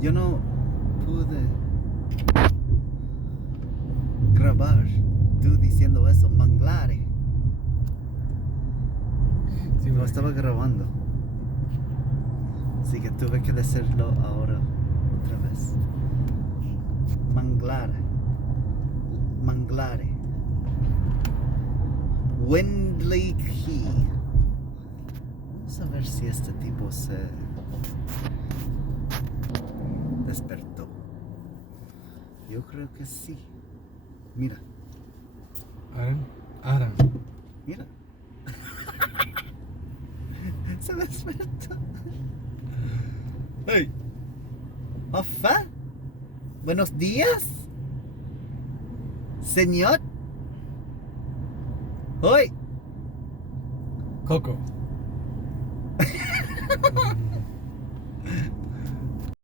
Yo no pude grabar tú diciendo eso, manglare. Sí, No estaba grabando. Así que tuve que decirlo ahora otra vez. Manglare. Manglare. Windley Key. Vamos a ver si este tipo se despertó. Yo creo que sí. Mira, Adán. mira. Se despertó. Hey. Ofa. Buenos días. Señor. Hoy. Coco.